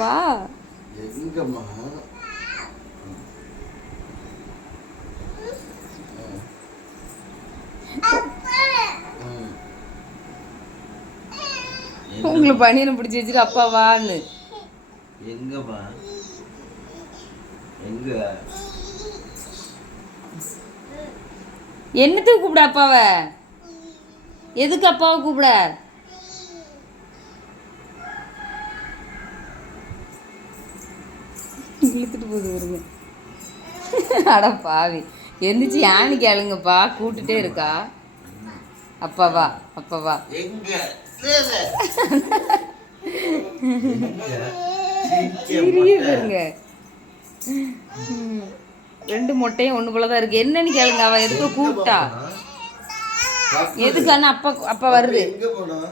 வா. எங்கம்மா? உங்களை பனியனை பிடிச்சி வச்சுட்டு அப்பா வான்னு. எங்கம்மா? எங்க? என்னத்துக்கு கூப்பிட அப்பாவை? எதுக்கு அப்பாவை கூப்பிட? இழுத்துட்டு போகுது வருங்க. அட பாவி, எந்திரிச்சு யானு கேளுங்கப்பா, கூட்டுட்டே இருக்கா. அப்பாவா அப்பாவா எங்க? சிறிய பாருங்க. 2 மொட்டையும் ஒன்று போல தான் இருக்கு. என்னன்னு கேளுங்க. அவ எதுக்கு கூப்பிட்டா? எதுக்கு? அண்ணா அப்பா அப்பா வருது. எங்க போனோம்?